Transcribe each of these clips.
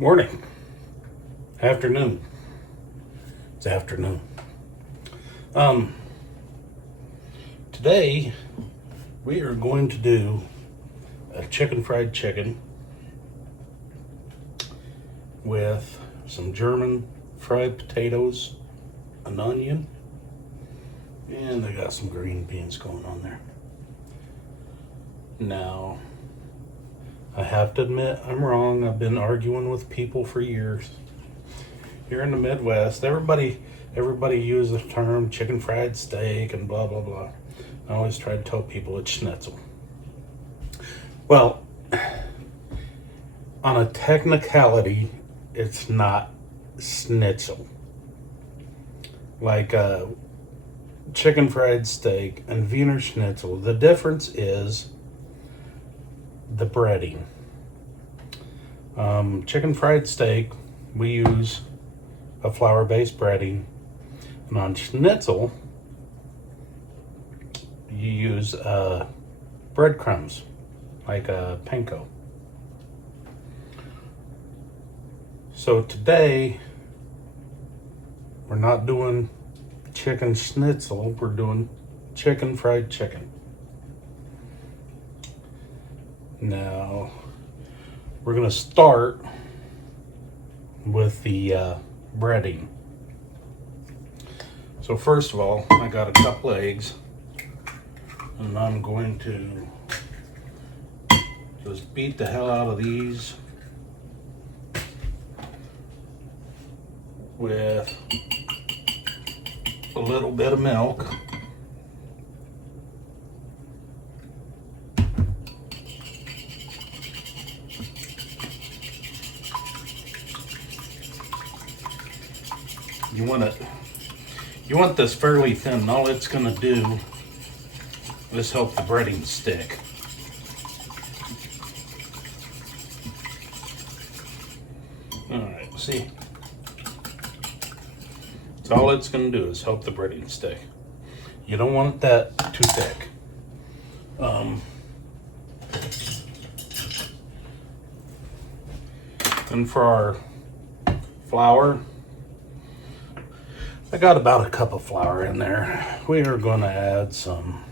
Morning. Afternoon. It's afternoon. Today we are going to do a fried chicken with some German fried potatoes, an onion, and I got some green beans going on there. Now, I have to admit I'm wrong. I've been arguing with people for years. Here in the Midwest, everybody uses the term chicken fried steak and blah blah blah. I always try to tell people it's schnitzel. Well, on a technicality, it's not schnitzel. Like chicken fried steak and Wiener Schnitzel, the difference is the breading. Chicken fried steak, we use a flour-based breading, and on schnitzel, you use breadcrumbs, like a panko. So today, we're not doing chicken schnitzel, we're doing chicken fried chicken. Now, we're gonna start with the breading. So first of all, I got a couple eggs, and I'm going to just beat the hell out of these with a little bit of milk. You want this fairly thin. All it's gonna do is help the breading stick. Alright, see? So all it's gonna do is help the breading stick. You don't want it that too thick. And for our flour, I got about a cup of flour in there. We are going to add some.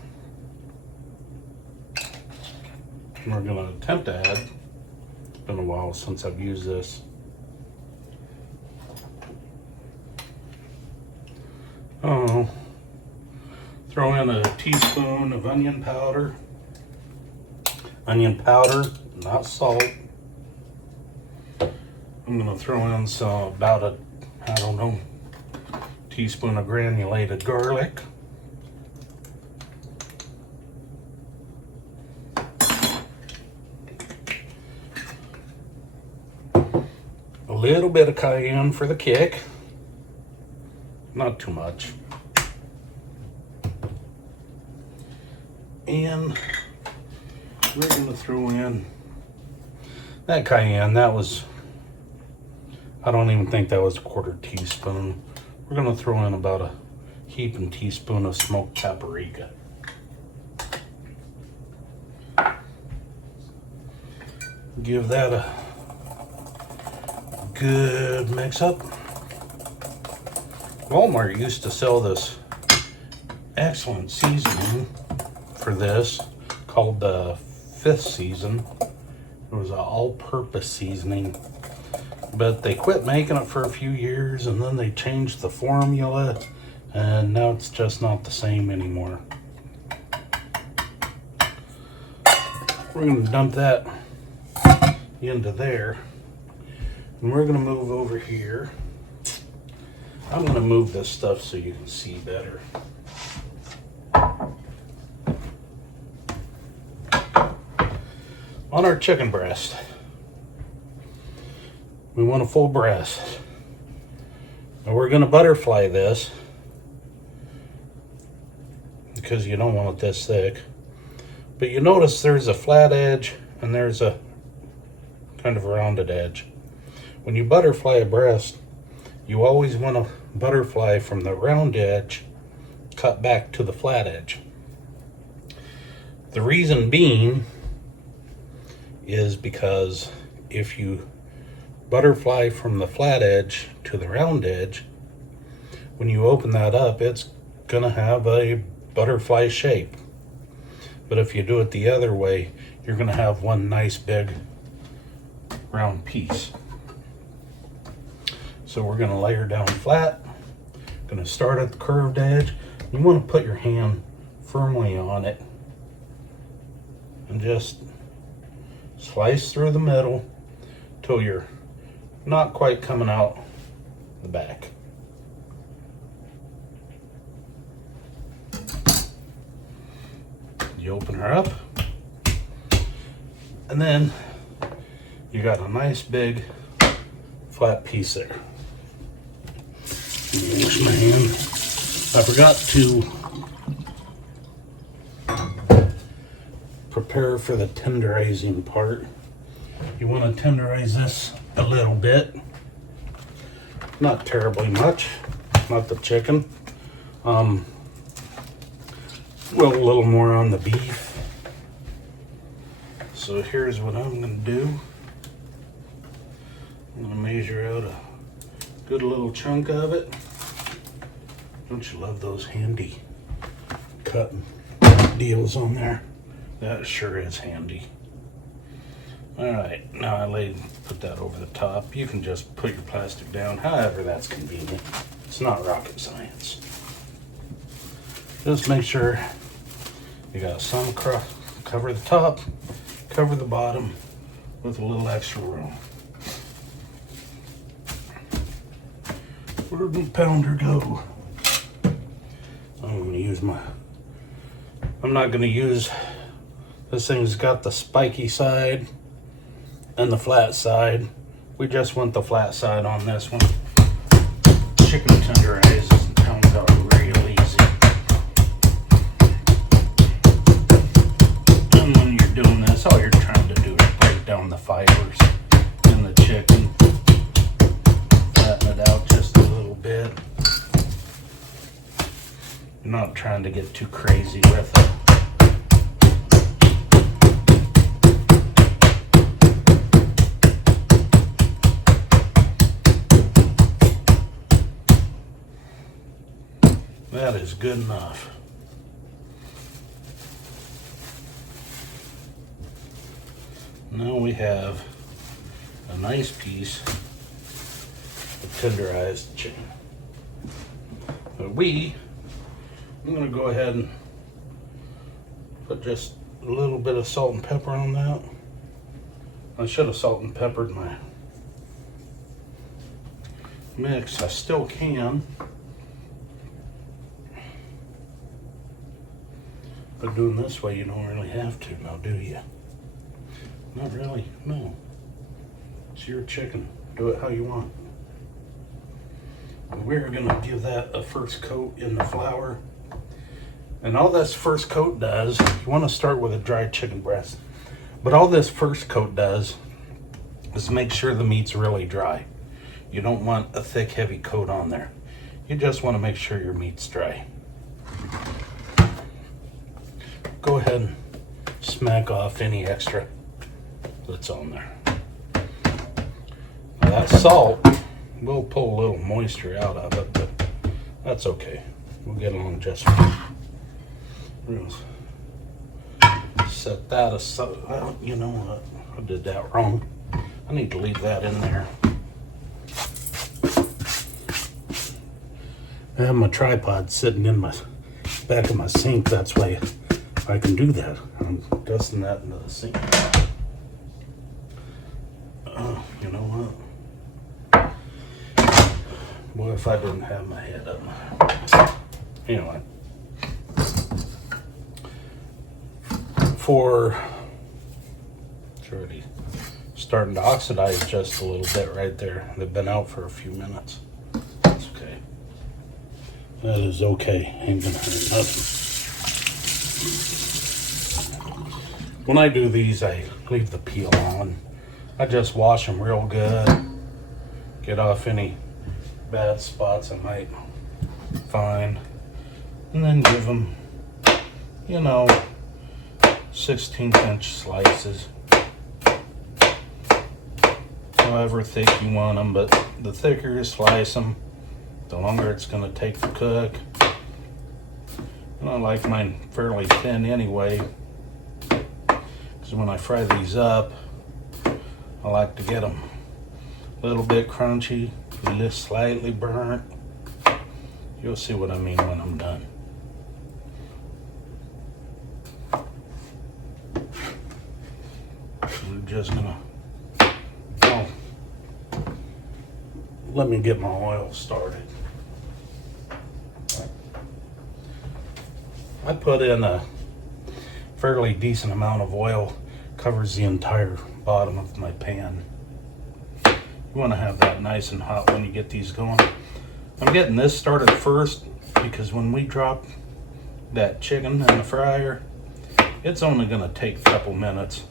We're going to attempt to add. It's been a while since I've used this. Oh, throw in a teaspoon of onion powder. Onion powder, not salt. I'm going to throw in I don't know, teaspoon of granulated garlic. A little bit of cayenne for the kick. Not too much. And we're going to throw in that cayenne. I don't even think that was a quarter teaspoon. We're gonna throw in about a heaping teaspoon of smoked paprika. Give that a good mix up. Walmart used to sell this excellent seasoning for this called the Fifth Season. It was an all-purpose seasoning. But they quit making it for a few years, and then they changed the formula, and now it's just not the same anymore. We're going to dump that into there, and we're going to move over here. I'm going to move this stuff so you can see better. On our chicken breast, we want a full breast. Now we're going to butterfly this because you don't want it this thick. But you notice there's a flat edge and there's a kind of rounded edge. When you butterfly a breast, you always want to butterfly from the round edge cut back to the flat edge. The reason being is because if you butterfly from the flat edge to the round edge, when you open that up, it's gonna have a butterfly shape. But if you do it the other way, you're gonna have one nice big round piece. So we're gonna layer down flat, gonna start at the curved edge. You wanna put your hand firmly on it and just slice through the middle till you're not quite coming out the back. You open her up, and then you got a nice big flat piece there. Wash my hand. I forgot to prepare for the tenderizing part. You want to tenderize this a little bit, not terribly much, not the chicken. Well, a little more on the beef. So here's what I'm going to do. I'm going to measure out a good little chunk of it. Don't you love those handy cutting deals on there? That sure is handy. Alright, now put that over the top. You can just put your plastic down, however that's convenient. It's not rocket science. Just make sure you got some across, cover the top, cover the bottom with a little extra room. Where did the pounder go? I'm not gonna use, this thing's got the spiky side and the flat side. We just want the flat side on this one. Chicken tenderizes and pounds out real easy. And when you're doing this, all you're trying to do is break down the fibers in the chicken. Flatten it out just a little bit. You're not trying to get too crazy with it. That is good enough. Now we have a nice piece of tenderized chicken. But I'm going to go ahead and put just a little bit of salt and pepper on that. I should have salt and peppered my mix. I still can. But doing this way, you don't really have to now, do you? Not really, no. It's your chicken. Do it how you want. We're gonna give that a first coat in the flour. And all this first coat does, you wanna start with a dry chicken breast. But all this first coat does is make sure the meat's really dry. You don't want a thick, heavy coat on there. You just wanna make sure your meat's dry. Go ahead and smack off any extra that's on there. Now that salt will pull a little moisture out of it, but that's okay. We'll get along just fine. Set that aside. Well, you know what? I did that wrong. I need to leave that in there. I have my tripod sitting in my back of my sink. That's why I can do that. I'm dusting that into the sink. You know what? What if I didn't have my head up? Anyway. It's already starting to oxidize just a little bit right there. They've been out for a few minutes. That's okay. That is okay. Ain't gonna hurt nothing. When I do these, I leave the peel on. I just wash them real good. Get off any bad spots I might find. And then give them, 16-inch slices. however thick you want them, but the thicker you slice them, the longer it's going to take to cook. And I like mine fairly thin anyway, because when I fry these up, I like to get them a little bit crunchy, just slightly burnt. You'll see what I mean when I'm done. I'm just gonna, oh, let me get my oil started. I put in a fairly decent amount of oil, covers the entire bottom of my pan. You want to have that nice and hot when you get these going. I'm getting this started first because when we drop that chicken in the fryer, it's only going to take a couple minutes,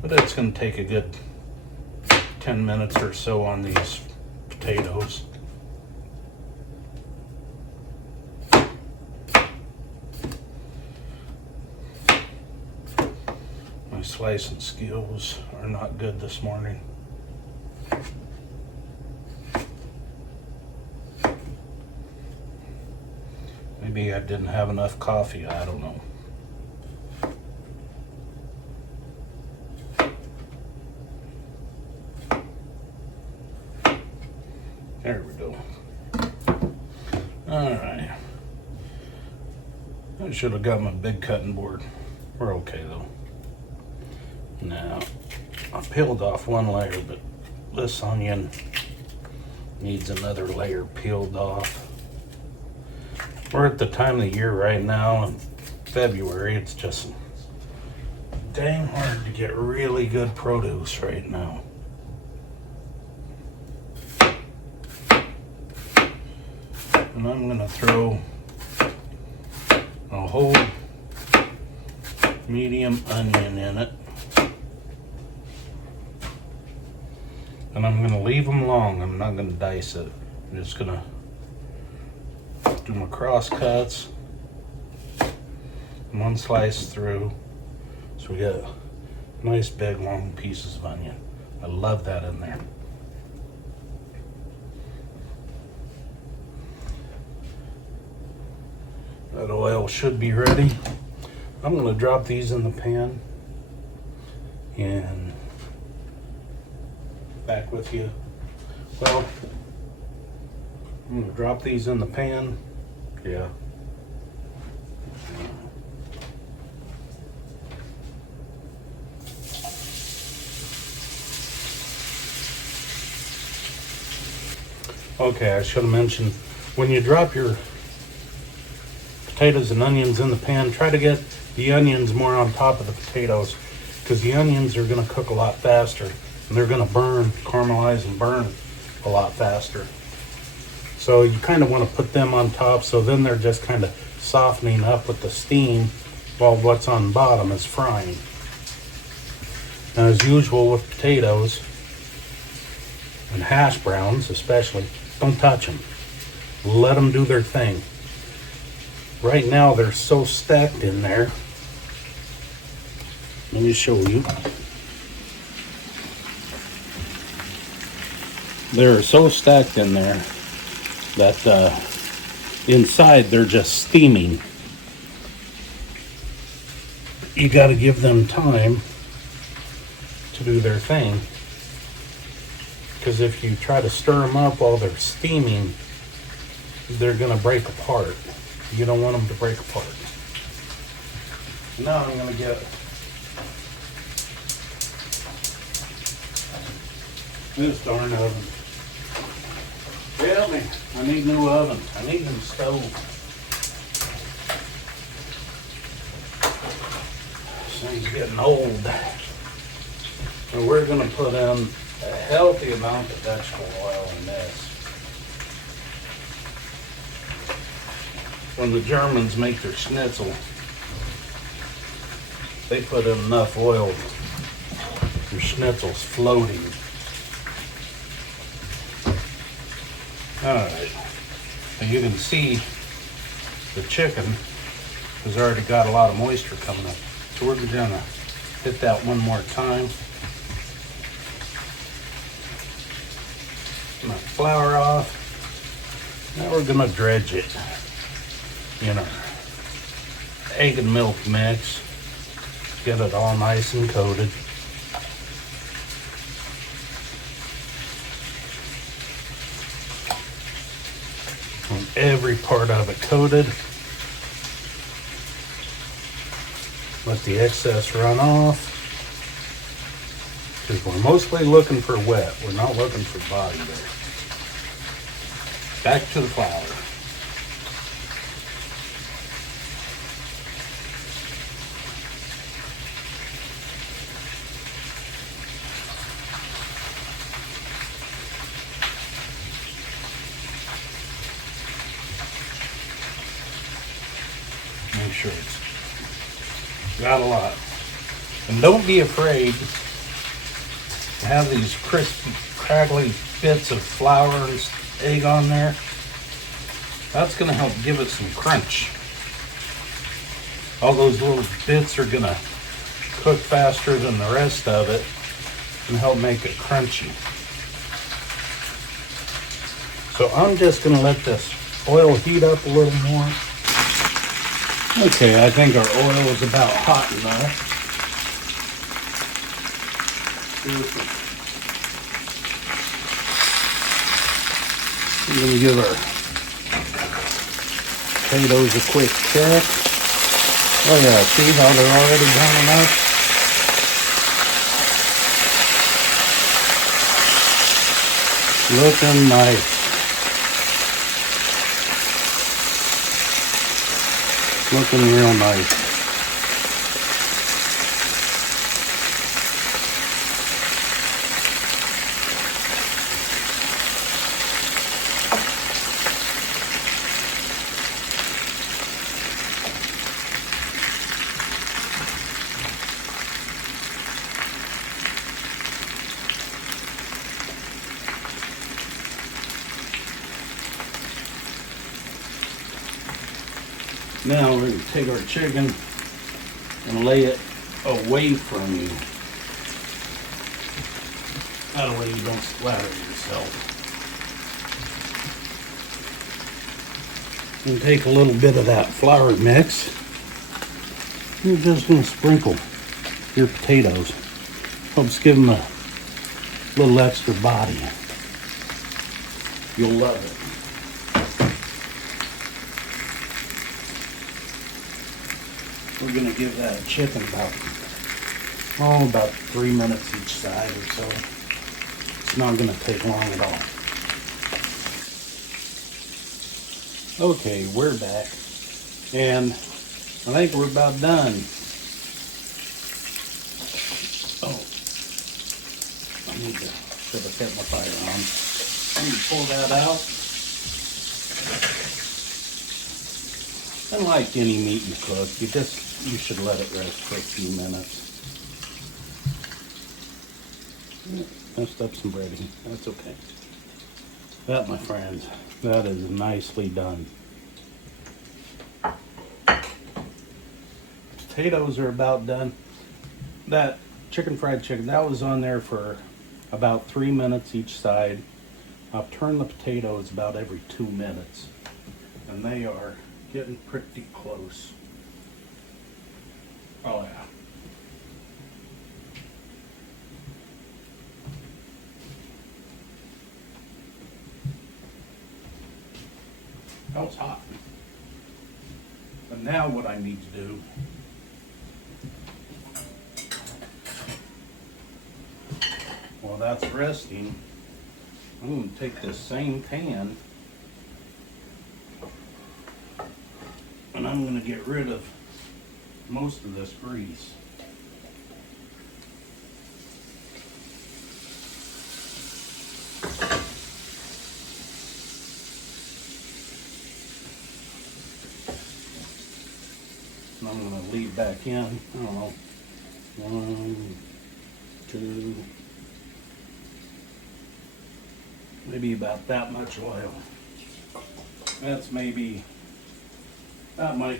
but it's going to take a good 10 minutes or so on these potatoes. My slicing skills are not good this morning. Maybe I didn't have enough coffee, I don't know. There we go. All right. I should have got my big cutting board. We're okay though. Now, I peeled off one layer, but this onion needs another layer peeled off. We're at the time of the year right now, in February. It's just dang hard to get really good produce right now. And I'm gonna throw a whole medium onion in it. And I'm gonna leave them long. I'm not gonna dice it. I'm just gonna do my cross cuts. One slice through. So we got nice big long pieces of onion. I love that in there. That oil should be ready. I'm gonna drop these in the pan and back with you. Well, I'm gonna drop these in the pan. Yeah. Okay, I should have mentioned, when you drop your potatoes and onions in the pan, try to get the onions more on top of the potatoes, because the onions are going to cook a lot faster and they're going to burn, caramelize and burn a lot faster. So you kind of want to put them on top, so then they're just kind of softening up with the steam while what's on bottom is frying. Now, as usual with potatoes and hash browns especially, don't touch them. Let them do their thing. Right now they're so stacked in there. Let me show you. They're so stacked in there that inside they're just steaming. You got to give them time to do their thing, because if you try to stir them up while they're steaming, they're going to break apart. You don't want them to break apart. Now I'm going to get this darn oven. Help me. I need new oven. I need new stove. This thing's getting old. And we're going to put in a healthy amount of vegetable oil in this. When the Germans make their schnitzel, they put in enough oil, your schnitzel's floating. Alright, and you can see the chicken has already got a lot of moisture coming up. So we're gonna hit that one more time. flour off. Now we're gonna dredge it in our egg and milk mix. Get it all nice and coated. And every part of it coated. Let the excess run off. Because we're mostly looking for wet. We're not looking for body there. Back to the flour. Make sure it's got a lot. And don't be afraid to have these crispy, crackly bits of flour and egg on there. That's going to help give it some crunch. All those little bits are going to cook faster than the rest of it and help make it crunchy. So I'm just going to let this oil heat up a little more. Okay, I think our oil is about hot enough. I'm going to give our potatoes a quick check. Oh yeah, see how they're already burning up? Looking nice. Looking real nice. Now we're going to take our chicken and lay it away from you. That way you don't splatter yourself. And take a little bit of that flour mix. You're just going to sprinkle your potatoes. Helps give them a little extra body. You'll love it. We're going to give that chicken about 3 minutes each side or so. It's not going to take long at all. Okay, we're back. And I think we're about done. Oh, should have kept my fire on. I need to pull that out. And like any meat you cook, you should let it rest for a few minutes. Messed up some breading. That's okay. That, my friends, that is nicely done. Potatoes are about done. That fried chicken, that was on there for about 3 minutes each side. I've turned the potatoes about every 2 minutes. And they are getting pretty close. Oh yeah. That was hot. But now what I need to do while that's resting, I'm going to take this same pan and I'm going to get rid of most of this grease. And I'm going to leave back in, I don't know, 1, 2, maybe about that much oil. That might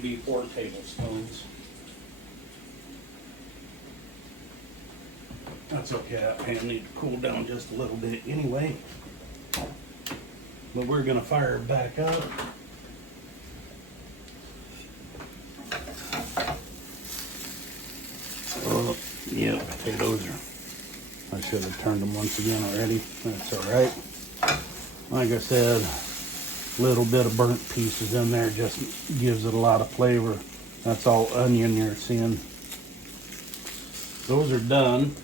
be 4 tablespoons. That's okay, that pan needs to cool down just a little bit anyway. But we're gonna fire it back up. Oh, yeah, potatoes are, I should have turned them once again already. That's all right. Like I said, a little bit of burnt pieces in there just gives it a lot of flavor. That's all onion you're seeing. Those are done.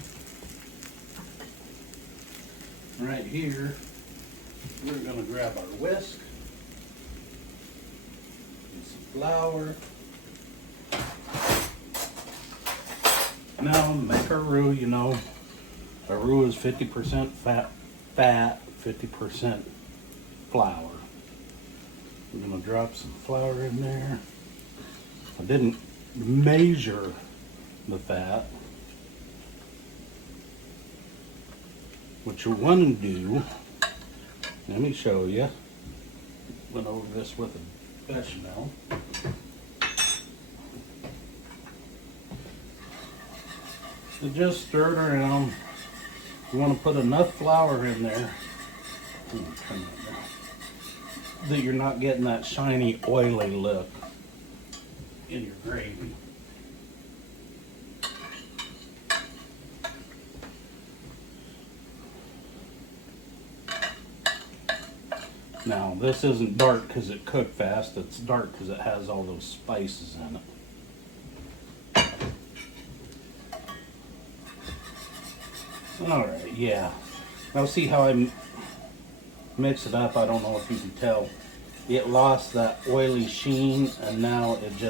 Right here, we're gonna grab our whisk and some flour. Now make our roux, you know. Our roux is 50% fat, 50% flour. I'm gonna drop some flour in there. I didn't measure the fat. What you want to do, let me show you. Went over this with a bechamel. So just stir it around. You want to put enough flour in there that you're not getting that shiny, oily look in your gravy. Now, this isn't dark because it cooked fast. It's dark because it has all those spices in it. Alright, yeah. Now see how I mix it up? I don't know if you can tell. It lost that oily sheen, and now it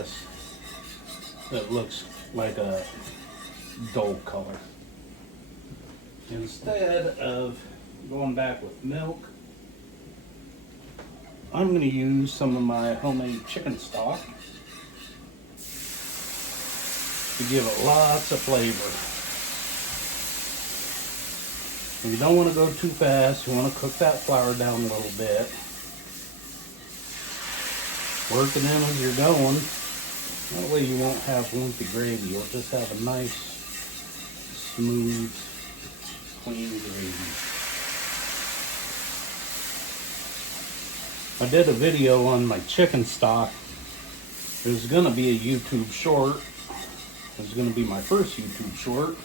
looks like a dull color. Instead of going back with milk, I'm going to use some of my homemade chicken stock to give it lots of flavor. And you don't want to go too fast. You want to cook that flour down a little bit. Work it in as you're going. That way you won't have lumpy gravy. You'll just have a nice, smooth, clean gravy. I did a video on my chicken stock. It was going to be a YouTube short. It was going to be my first YouTube short.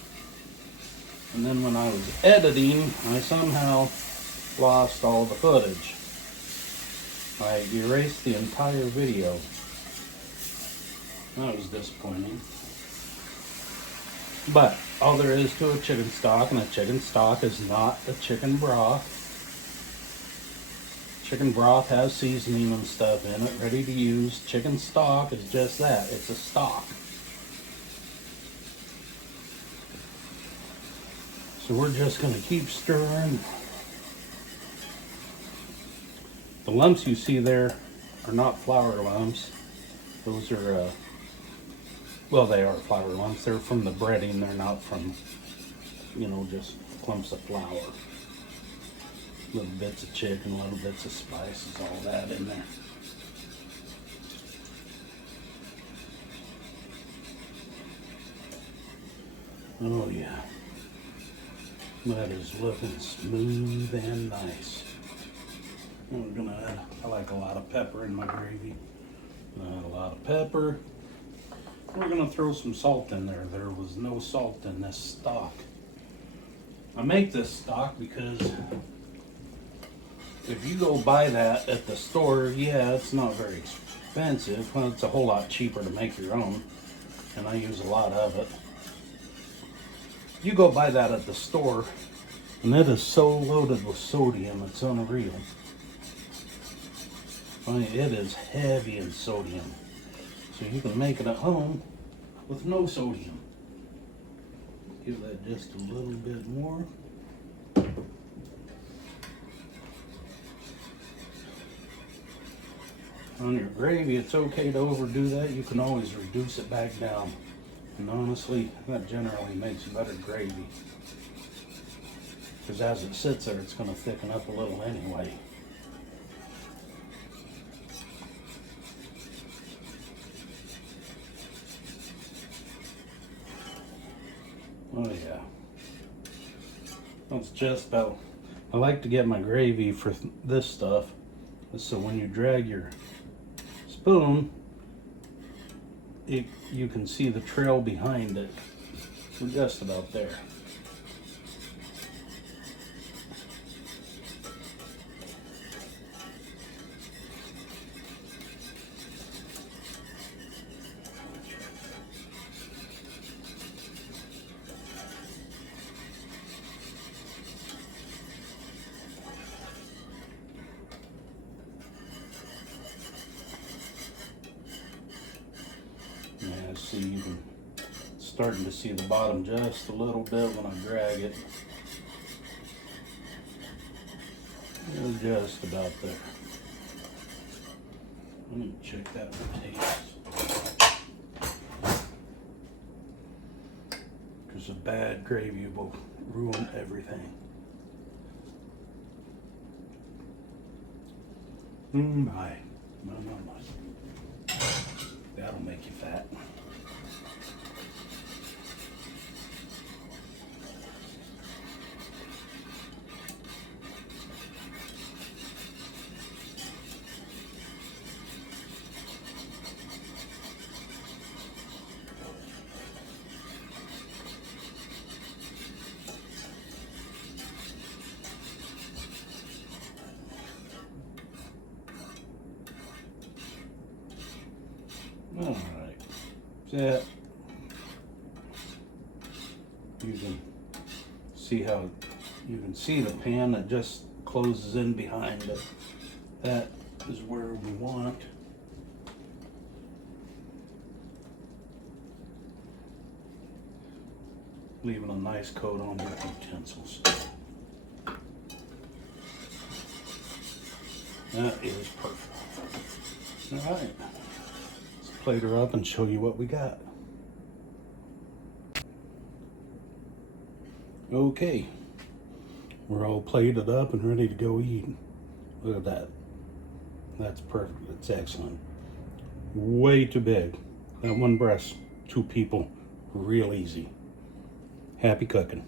And then when I was editing, I somehow lost all the footage. I erased the entire video. That was disappointing. But all there is to a chicken stock, and a chicken stock is not a chicken broth. Chicken broth has seasoning and stuff in it, ready to use. Chicken stock is just that. It's a stock. So we're just going to keep stirring. The lumps you see there are not flour lumps. Those are, well, they are flour lumps. They're from the breading. They're not from, you know, just clumps of flour. Little bits of chicken, little bits of spices, all that in there. Oh yeah. That is looking smooth and nice. We're gonna add, I like a lot of pepper in my gravy. Add a lot of pepper. We're gonna throw some salt in there. There was no salt in this stock. I make this stock because if you go buy that at the store, yeah, it's not very expensive. Well, it's a whole lot cheaper to make your own, and I use a lot of it. You go buy that at the store, and it is so loaded with sodium, it's unreal. I mean, it is heavy in sodium. So you can make it at home with no sodium. Give that just a little bit more. On your gravy, it's okay to overdo that. You can always reduce it back down. And honestly, that generally makes better gravy. Because as it sits there, it's going to thicken up a little anyway. Oh yeah. That's just about, I like to get my gravy for this stuff So when you drag your spoon, you can see the trail behind it. We're just about there. Yeah, see, you can starting to see the bottom just a little bit when I drag it. We're just about there. Let me check that for taste. Because a bad gravy will ruin everything. My. That'll make you fat. All right, that you can see how you can see the pan that just closes in behind it. That is where we want. Leaving a nice coat on your utensils. That is perfect. All right. Plate her up and show you what we got. Okay, we're all plated up and ready to go eat. Look at that. That's perfect. That's excellent. Way too big. That one breast, 2 people, real easy. Happy cooking.